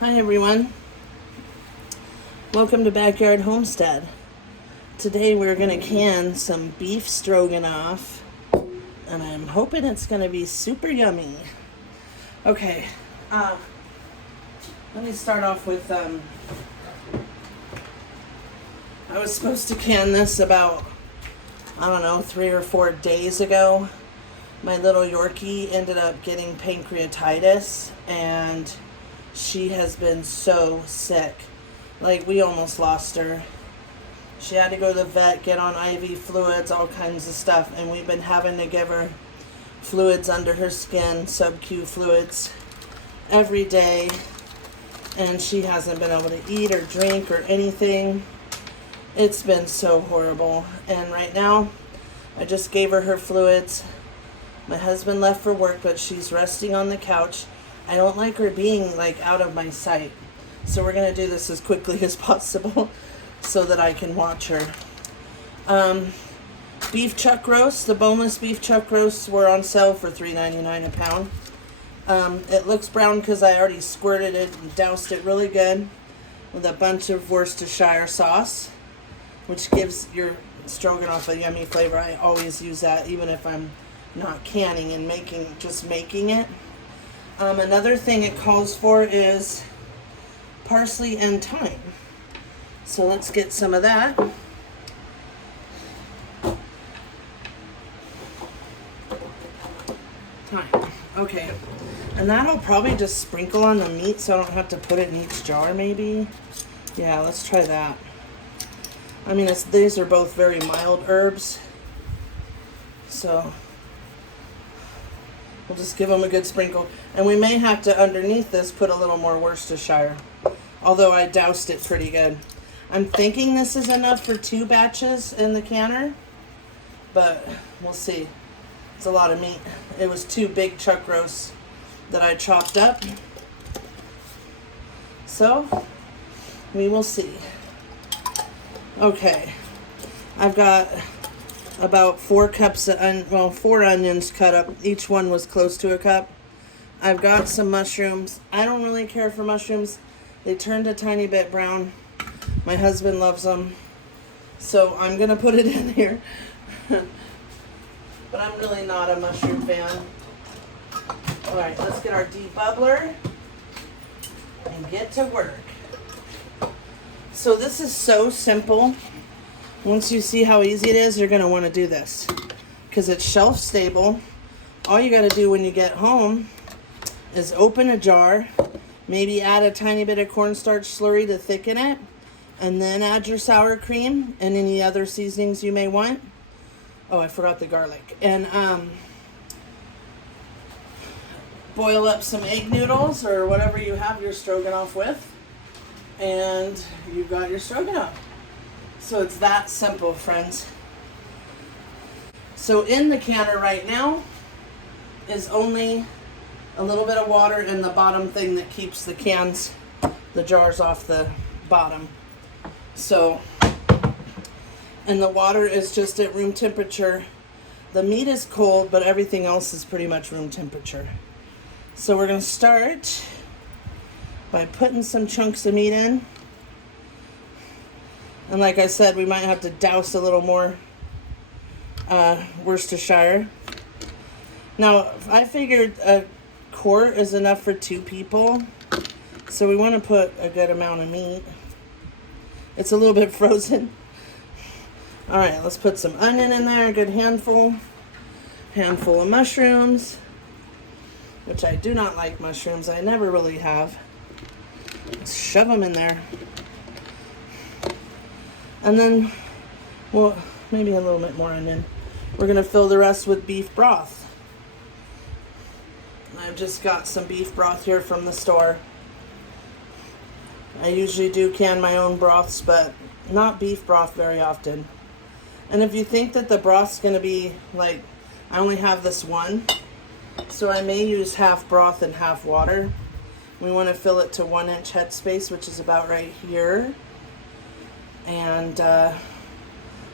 Hi everyone, welcome to Backyard Homestead. Today we're going to can some beef stroganoff and I'm hoping it's going to be super yummy. Okay, let me start off with, I was supposed to can this about, 3 or 4 days ago. My little Yorkie ended up getting pancreatitis and she has been so sick. Like, we almost lost her. She had to go to the vet, get on IV fluids, all kinds of stuff, and we've been having to give her fluids under her skin, sub-Q fluids, every day, and she hasn't been able to eat or drink or anything. It's been so horrible, and right now, I just gave her fluids. My husband left for work, but she's resting on the couch. I don't like her being like out of my sight. So we're going to do this as quickly as possible so that I can watch her. Beef chuck roasts, the boneless beef chuck roasts were on sale for $3.99 a pound. It looks brown because I already squirted it and doused it really good with a bunch of Worcestershire sauce, which gives your stroganoff a yummy flavor. I always use that even if I'm not canning and just making it. Another thing it calls for is parsley and thyme. So let's get some of that. Thyme. Okay. And that'll probably just sprinkle on the meat so I don't have to put it in each jar maybe. Yeah, let's try that. I mean, these are both very mild herbs. So we'll just give them a good sprinkle. And we may have to, underneath this, put a little more Worcestershire. Although I doused it pretty good. I'm thinking this is enough for 2 batches in the canner. But we'll see. It's a lot of meat. It was 2 big chuck roasts that I chopped up. So, we will see. Okay. I've got about 4 cups of, 4 onions cut up. Each one was close to a cup. I've got some mushrooms. I don't really care for mushrooms. They turned a tiny bit brown. My husband loves them. So I'm going to put it in here. But I'm really not a mushroom fan. Alright, let's get our debubbler and get to work. So this is so simple. Once you see how easy it is, you're going to want to do this. Because it's shelf stable. All you got to do when you get home is open a jar, maybe add a tiny bit of cornstarch slurry to thicken it, and then add your sour cream and any other seasonings you may want. Oh, I forgot the garlic. And boil up some egg noodles or whatever you have your stroganoff with, and you've got your stroganoff. So it's that simple, friends. So in the canner right now is only a little bit of water in the bottom thing that keeps the cans, the jars off the bottom. So, and the water is just at room temperature. The meat is cold, but everything else is pretty much room temperature. So we're going to start by putting some chunks of meat in. And like I said, we might have to douse a little more Worcestershire. Now, I figured a quart is enough for 2 people. So we want to put a good amount of meat. It's a little bit frozen. Alright, let's put some onion in there, a good handful. Handful of mushrooms. Which I do not like mushrooms. I never really have. Let's shove them in there. And then, well, maybe a little bit more onion. We're going to fill the rest with beef broth. I've just got some beef broth here from the store. I usually do can my own broths, but not beef broth very often. And if you think that the broth's going to be like, I only have this one, so I may use half broth and half water. We want to fill it to 1 inch headspace, which is about right here. And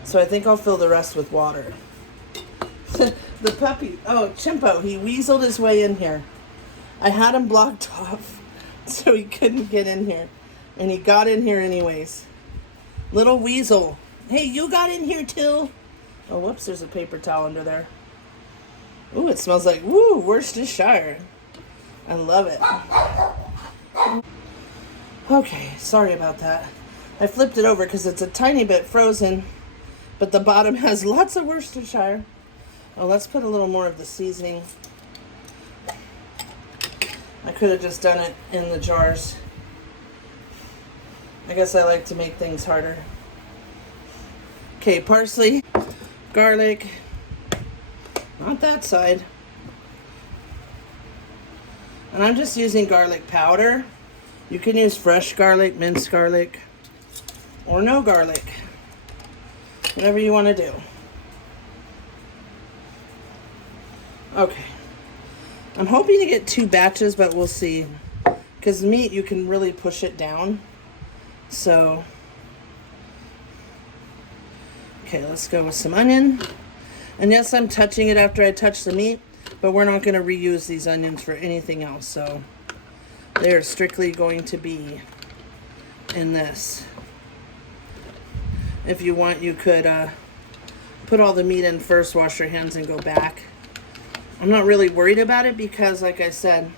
so I think I'll fill the rest with water. The puppy, oh, Chimpo, he weaseled his way in here. I had him blocked off so he couldn't get in here. And he got in here anyways. Little weasel. Hey, you got in here too? Oh, whoops, there's a paper towel under there. Ooh, it smells like, woo, Worcestershire. I love it. Okay, sorry about that. I flipped it over because it's a tiny bit frozen, but the bottom has lots of Worcestershire. Oh, let's put a little more of the seasoning. I could have just done it in the jars. I guess I like to make things harder. Okay, parsley, garlic, not that side. And I'm just using garlic powder. You can use fresh garlic, minced garlic, or no garlic. Whatever you want to do. Okay. I'm hoping to get 2 batches, but we'll see. Because meat, you can really push it down. So, okay, let's go with some onion. And yes, I'm touching it after I touch the meat, but we're not going to reuse these onions for anything else. So, they're strictly going to be in this. If you want, you could put all the meat in first, wash your hands, and go back. I'm not really worried about it because, like I said,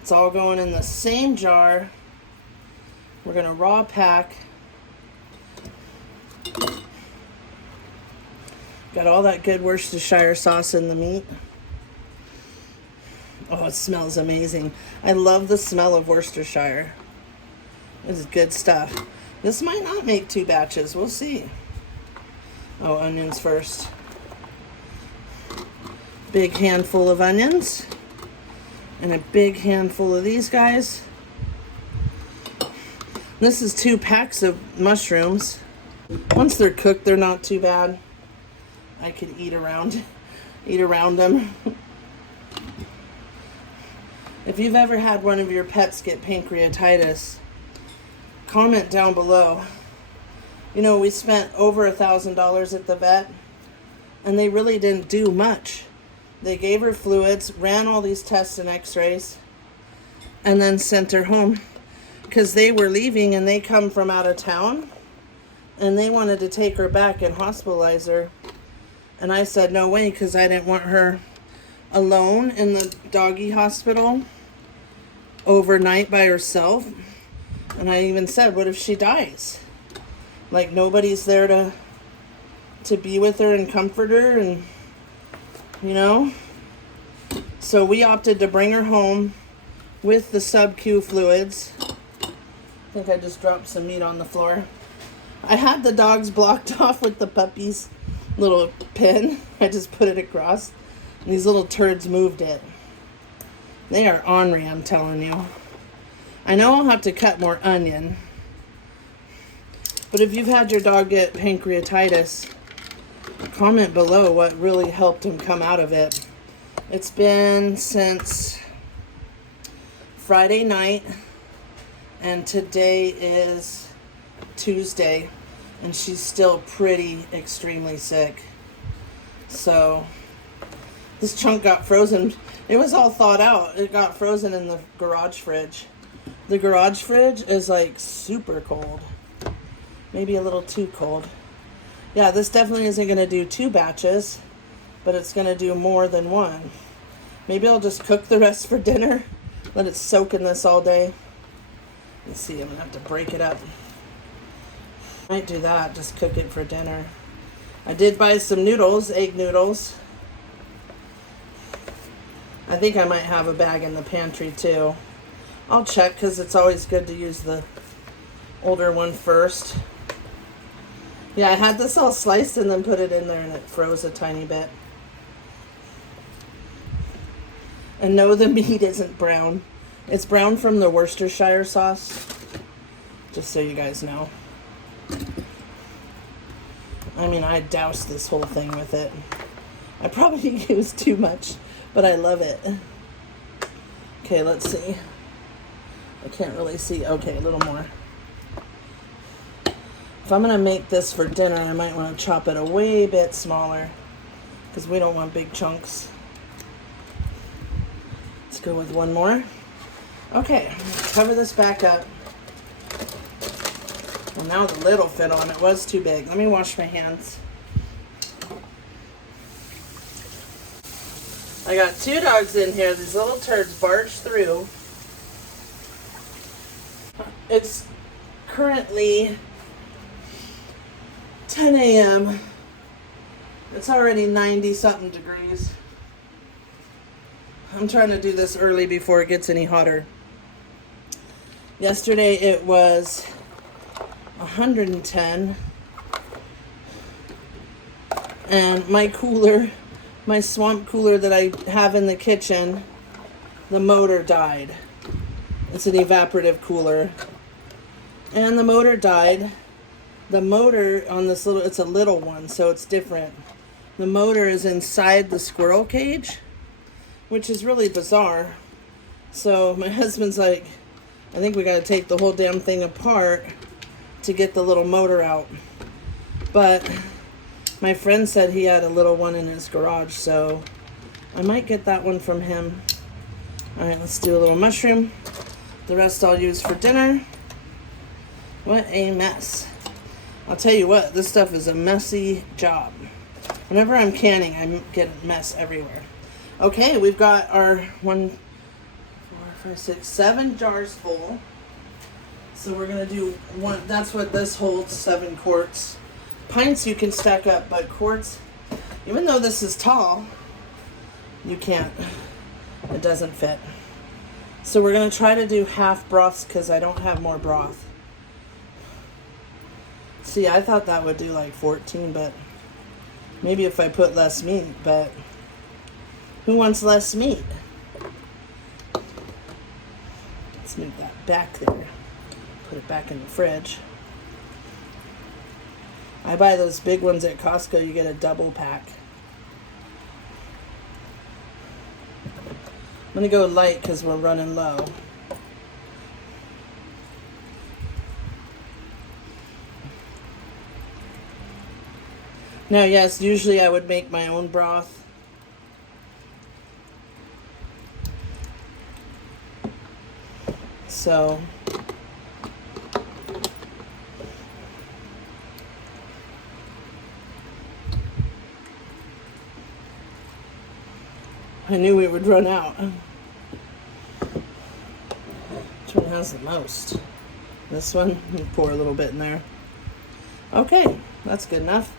it's all going in the same jar. We're going to raw pack. Got all that good Worcestershire sauce in the meat. Oh, it smells amazing. I love the smell of Worcestershire. This is good stuff. This might not make 2 batches. We'll see. Oh, onions first. Big handful of onions. And a big handful of these guys. This is 2 packs of mushrooms. Once they're cooked, they're not too bad. I could eat around them. If you've ever had one of your pets get pancreatitis, comment down below. You know, we spent over $1,000 at the vet, and they really didn't do much. They gave her fluids, ran all these tests and x-rays, and then sent her home because they were leaving and they come from out of town and they wanted to take her back and hospitalize her. And I said no way, because I didn't want her alone in the doggy hospital overnight by herself. And I even said, what if she dies? Like, nobody's there to be with her and comfort her, and you know. So we opted to bring her home with the sub-Q fluids. I think I just dropped some meat on the floor. I had the dogs blocked off with the puppy's little pin. I just put it across. And these little turds moved it. They are ornery, I'm telling you. I know I'll have to cut more onion. But if you've had your dog get pancreatitis, comment below what really helped him come out of it. It's been since Friday night, and today is Tuesday, and she's still pretty extremely sick. So this chunk got frozen. It was all thawed out. It got frozen in the garage fridge. The garage fridge is like super cold. Maybe a little too cold. Yeah, this definitely isn't going to do 2 batches, but it's going to do more than 1. Maybe I'll just cook the rest for dinner. Let it soak in this all day. Let's see, I'm going to have to break it up. Might do that, just cook it for dinner. I did buy some noodles, egg noodles. I think I might have a bag in the pantry too. I'll check, because it's always good to use the older one first. Yeah, I had this all sliced and then put it in there and it froze a tiny bit. And no, the meat isn't brown. It's brown from the Worcestershire sauce. Just so you guys know. I mean, I doused this whole thing with it. I probably used too much, but I love it. Okay, let's see. I can't really see. Okay, a little more. If I'm going to make this for dinner, I might want to chop it a way bit smaller, because we don't want big chunks. Let's go with one more. Okay, cover this back up. Well, now the lid will fit on. It was too big. Let me wash my hands. I got 2 dogs in here. These little turds barged through. It's currently 10 a.m. It's already 90-something degrees. I'm trying to do this early before it gets any hotter. Yesterday it was 110. And my cooler, my swamp cooler that I have in the kitchen, the motor died. It's an evaporative cooler. And the motor died. The motor on this little, it's a little one, so it's different. The motor is inside the squirrel cage, which is really bizarre. So my husband's like, I think we got to take the whole damn thing apart to get the little motor out. But my friend said he had a little one in his garage, so I might get that one from him. All right, let's do a little mushroom. The rest I'll use for dinner. What a mess. I'll tell you what, this stuff is a messy job. Whenever I'm canning, I get a mess everywhere. Okay, we've got our 1, 4, 5, 6, 7 jars full. So we're gonna do one, that's what this holds, 7 quarts. Pints you can stack up, but quarts, even though this is tall, you can't, it doesn't fit. So we're gonna try to do half broths because I don't have more broth. See, I thought that would do like 14, but maybe if I put less meat, but who wants less meat? Let's move that back there. Put it back in the fridge. I buy those big ones at Costco. You get a double pack. I'm going to go light because we're running low. Now, yes, usually I would make my own broth. So I knew we would run out. Which one has the most? This one? You pour a little bit in there. Okay, that's good enough.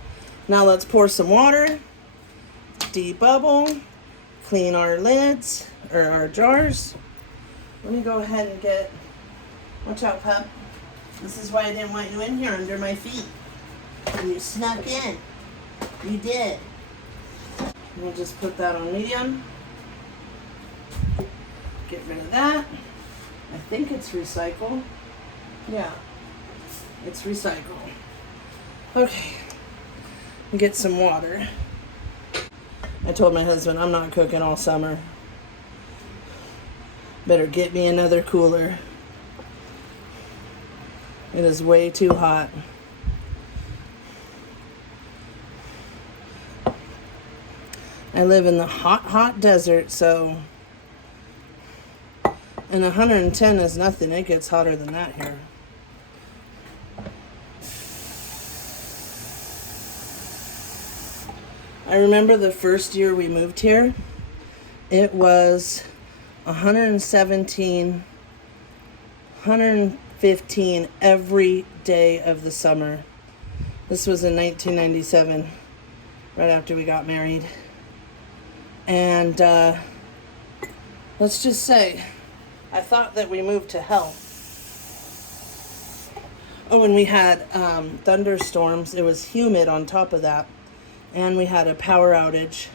Now let's pour some water, debubble, clean our lids, or our jars. Let me go ahead and get, watch out, pup. This is why I didn't want you in here under my feet. And you snuck in. You did. We'll just put that on medium. Get rid of that. I think it's recycle. Yeah, it's recycle. Okay. Get some water. I told my husband I'm not cooking all summer. Better get me another cooler. It is way too hot. I live in the hot, hot desert, so, and 110 is nothing. It gets hotter than that here. I remember the first year we moved here, it was 117, 115 every day of the summer. This was in 1997, right after we got married. And let's just say, I thought that we moved to hell. Oh, and we had thunderstorms. It was humid on top of that. And we had a power outage,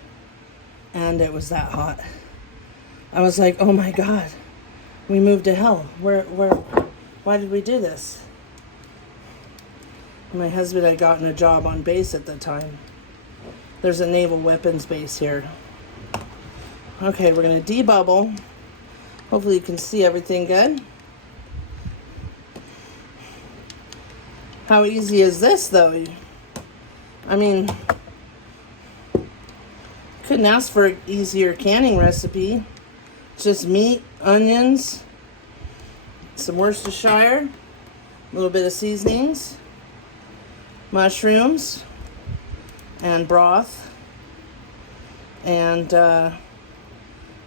and it was that hot. I was like, oh my God, we moved to hell. Why did we do this? My husband had gotten a job on base at the time. There's a naval weapons base here. Okay, we're gonna debubble. Hopefully you can see everything good. How easy is this though? I mean, couldn't ask for an easier canning recipe. It's just meat, onions, some Worcestershire, a little bit of seasonings, mushrooms, and broth, and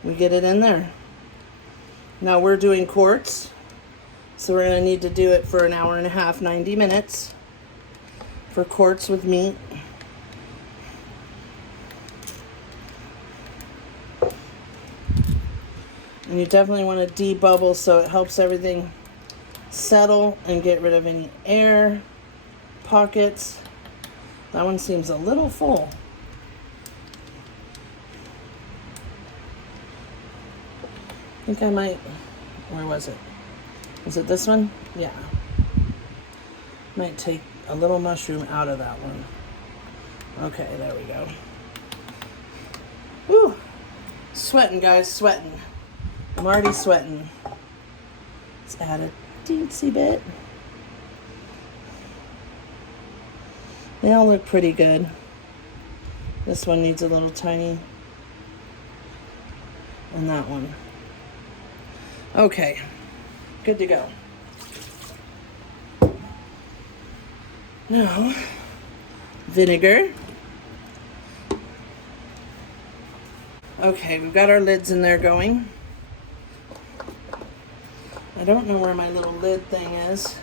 we get it in there. Now we're doing quarts, so we're going to need to do it for an hour and a half, 90 minutes for quarts with meat. And you definitely want to debubble so it helps everything settle and get rid of any air pockets. That one seems a little full. I think I might, where was it? Was it this one? Yeah. Might take a little mushroom out of that one. Okay, there we go. Woo! Sweating, guys, sweating. I'm already sweating. Let's add a teensy bit. They all look pretty good. This one needs a little tiny. And that one. Okay, good to go. Now, vinegar. Okay, we've got our lids in there going. I don't know where my little lid thing is.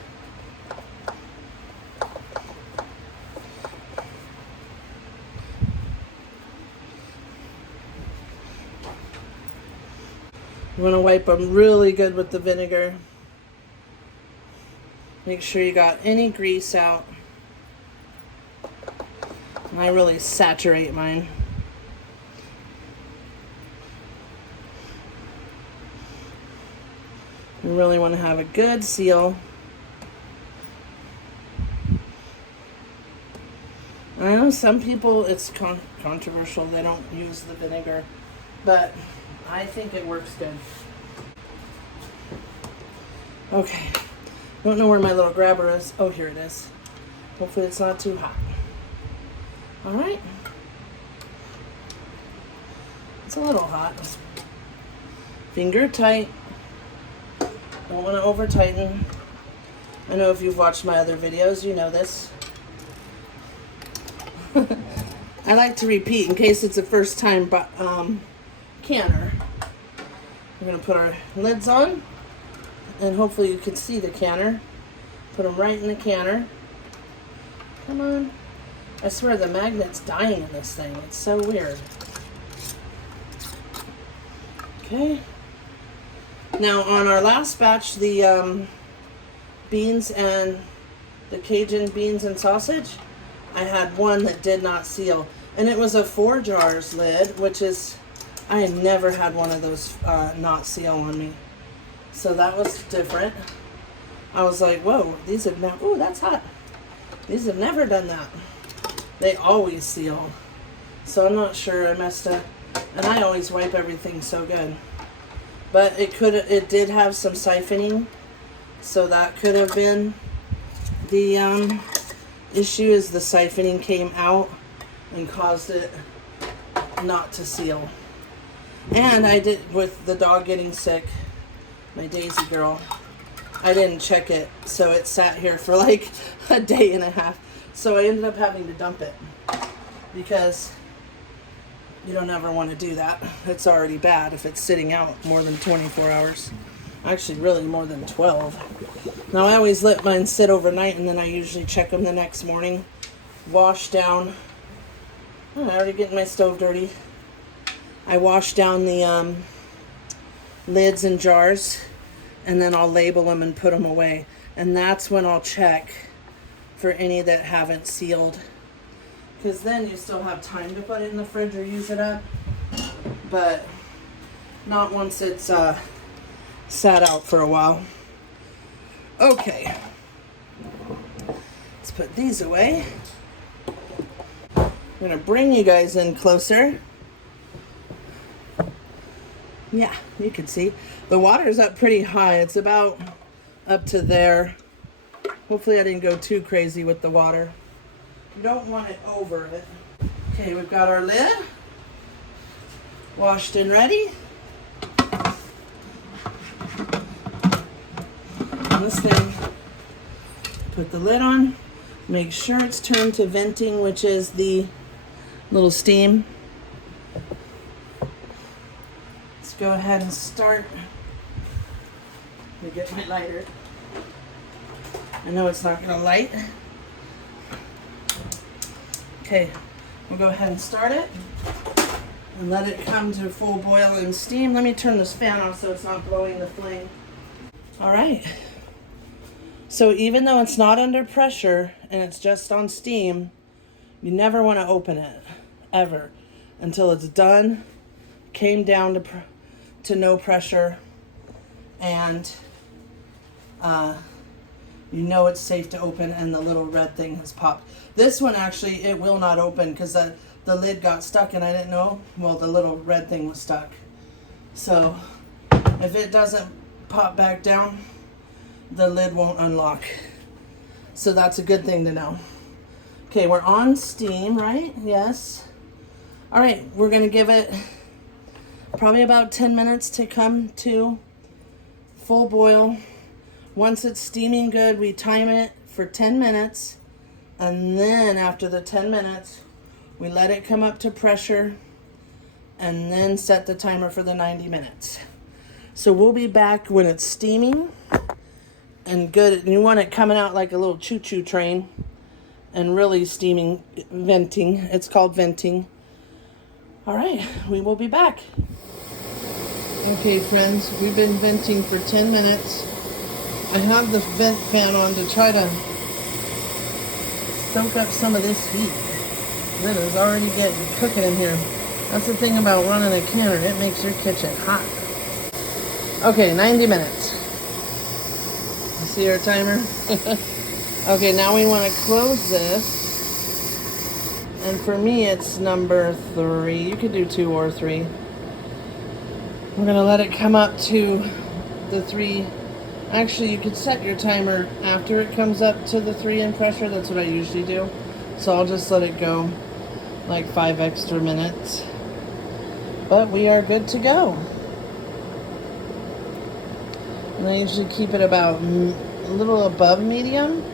You want to wipe them really good with the vinegar. Make sure you got any grease out. And I really saturate mine. You really want to have a good seal. I know some people, it's controversial, they don't use the vinegar, but I think it works good. Okay, don't know where my little grabber is. Oh, here it is. Hopefully it's not too hot. All right. It's a little hot. Finger tight. Don't want to over tighten. I know if you've watched my other videos, you know this. I like to repeat in case it's a first time canner. We're going to put our lids on, and hopefully you can see the canner. Put them right in the canner. Come on. I swear the magnet's dying in this thing. It's so weird. Okay. Now on our last batch, the beans and the Cajun beans and sausage, I had one that did not seal. And it was a 4 jars lid, which is, I had never had one of those not seal on me. So that was different. I was like, whoa, these have never, ooh, that's hot. These have never done that. They always seal. So I'm not sure, I messed up. And I always wipe everything so good. But it did have some siphoning. So that could have been the issue, is the siphoning came out and caused it not to seal. And I did, with the dog getting sick, my Daisy girl, I didn't check it, so it sat here for like a day and a half. So I ended up having to dump it because you don't ever want to do that. It's already bad if it's sitting out more than 24 hours. Actually, really more than 12. Now, I always let mine sit overnight, and then I usually check them the next morning. Wash down. Oh, I'm already getting my stove dirty. I wash down the lids and jars, and then I'll label them and put them away. And that's when I'll check for any that haven't sealed. Because then you still have time to put it in the fridge or use it up. But not once it's sat out for a while. Okay. Let's put these away. I'm going to bring you guys in closer. Yeah, you can see. The water's up pretty high. It's about up to there. Hopefully I didn't go too crazy with the water. You don't want it over it. Okay, we've got our lid. Washed and ready. this thing. Put the lid on. Make sure it's turned to venting, which is the little steam. Let's go ahead and start. Let me get my lighter. I know it's not going to light. Okay, we'll go ahead and start it and let it come to full boil and steam. Let me turn this fan off so it's not blowing the flame. All right. So even though it's not under pressure and it's just on steam, you never want to open it, ever, until it's done, came down to no pressure, and you know it's safe to open and the little red thing has popped. This one actually, it will not open because the lid got stuck and I didn't know. Well, the little red thing was stuck. So if it doesn't pop back down, the lid won't unlock. So that's a good thing to know. Okay, we're on steam, right? Yes. All right, we're gonna give it probably about 10 minutes to come to full boil. Once it's steaming good, we time it for 10 minutes. And then after the 10 minutes, we let it come up to pressure and then set the timer for the 90 minutes. So we'll be back when it's steaming and good. And you want it coming out like a little choo-choo train and really steaming, venting. It's called venting. All right, we will be back. Okay, friends, we've been venting for 10 minutes. I have the vent fan on to try to soak up some of this heat that is already getting cooking in here. That's the thing about running a canner, it makes your kitchen hot. Okay, 90 minutes. You see our timer? Okay, now we want to close this. And for me, it's number 3. You could do 2 or 3. We're going to let it come up to the 3. Actually, you could set your timer after it comes up to the 3 in pressure. That's what I usually do. So I'll just let it go like 5 extra minutes. But we are good to go. And I usually keep it about a little above medium,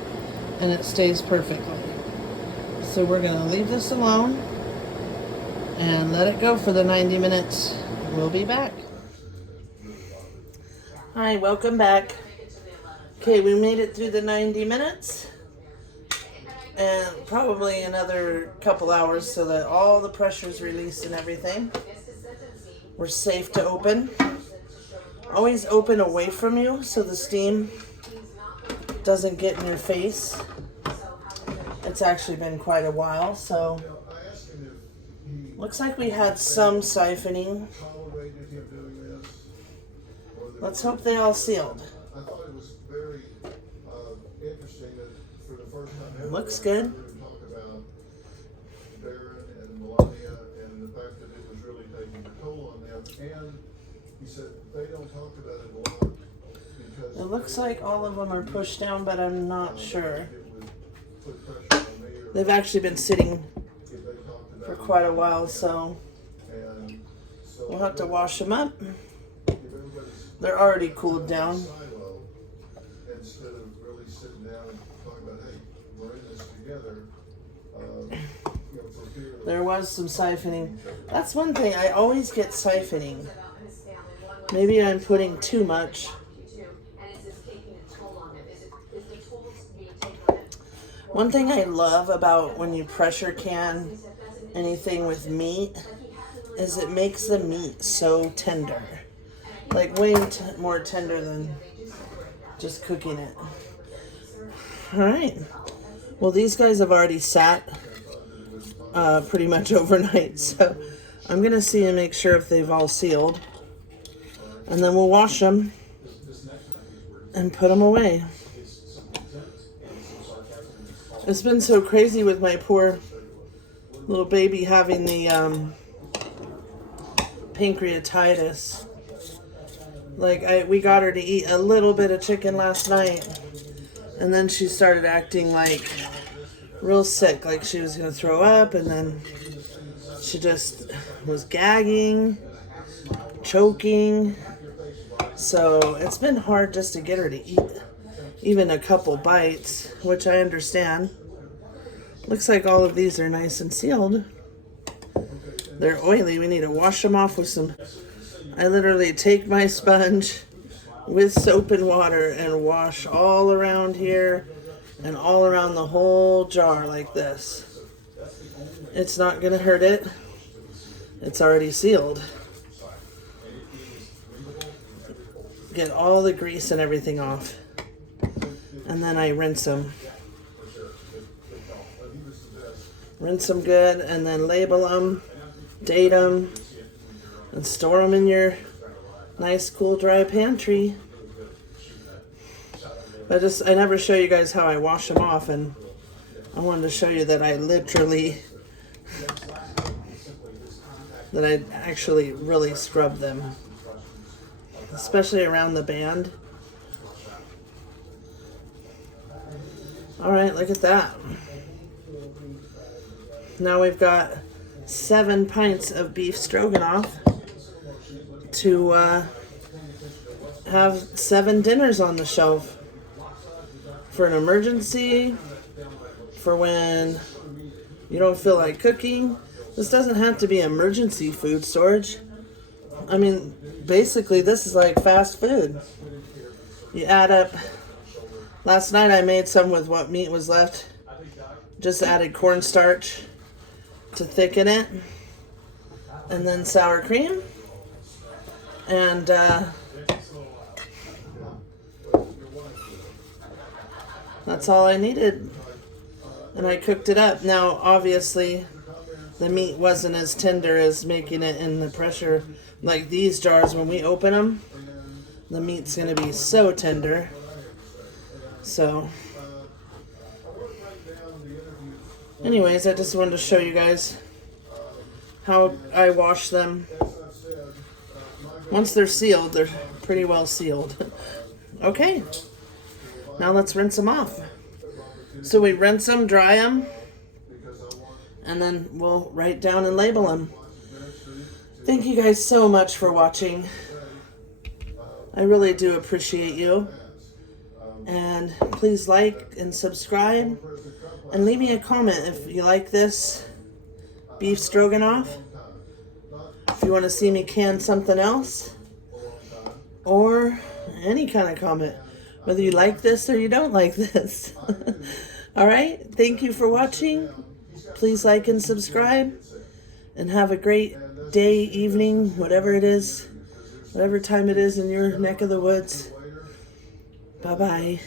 and it stays perfectly. So we're going to leave this alone and let it go for the 90 minutes. We'll be back. Hi, welcome back. Okay, we made it through the 90 minutes and probably another couple hours so that all the pressure is released and everything. We're safe to open. Always open away from you so the steam doesn't get in your face. It's actually been quite a while, so looks like we had some siphoning. Let's hope they all sealed. Looks good. It looks like all of them are pushed down, but I'm not sure. They've actually been sitting for quite a while, so we'll have to wash them up. They're already cooled down. There was some siphoning. That's one thing, I always get siphoning. Maybe I'm putting too much. One thing I love about when you pressure can anything with meat is it makes the meat so tender. Like way more tender than just cooking it. All right. Well, these guys have already sat pretty much overnight, so I'm going to see and make sure if they've all sealed. And then we'll wash them and put them away. It's been so crazy with my poor little baby having the pancreatitis. Like, we got her to eat a little bit of chicken last night, and then she started acting like real sick, like she was going to throw up, and then she just was gagging, choking. So it's been hard just to get her to eat even a couple bites, which I understand. Looks like all of these are nice and sealed. They're oily. We need to wash them off with some... I literally take my sponge with soap and water and wash all around here and all around the whole jar like this. It's not going to hurt it. It's already sealed. Get all the grease and everything off. And then I rinse them. Rinse them good and then label them, date them, and store them in your nice, cool, dry pantry. But I never show you guys how I wash them off, and I wanted to show you that I actually really scrub them, especially around the band. All right, look at that. Now we've got 7 pints of beef stroganoff to have 7 dinners on the shelf for an emergency, for when you don't feel like cooking. This doesn't have to be emergency food storage. I mean, basically this is like fast food. You add up, last night I made some with what meat was left. Just added cornstarch to thicken it, and then sour cream, and that's all I needed, and I cooked it up. Now obviously the meat wasn't as tender as making it in the pressure, like these jars. When we open them, the meat's going to be so tender. So anyways, I just wanted to show you guys how I wash them. Once they're sealed, they're pretty well sealed. Okay, now let's rinse them off. So we rinse them, dry them, and then we'll write down and label them. Thank you guys so much for watching. I really do appreciate you. And please like and subscribe. And leave me a comment if you like this beef stroganoff. If you want to see me can something else. Or any kind of comment. Whether you like this or you don't like this. Alright, thank you for watching. Please like and subscribe. And have a great day, evening, whatever it is. Whatever time it is in your neck of the woods. Bye-bye.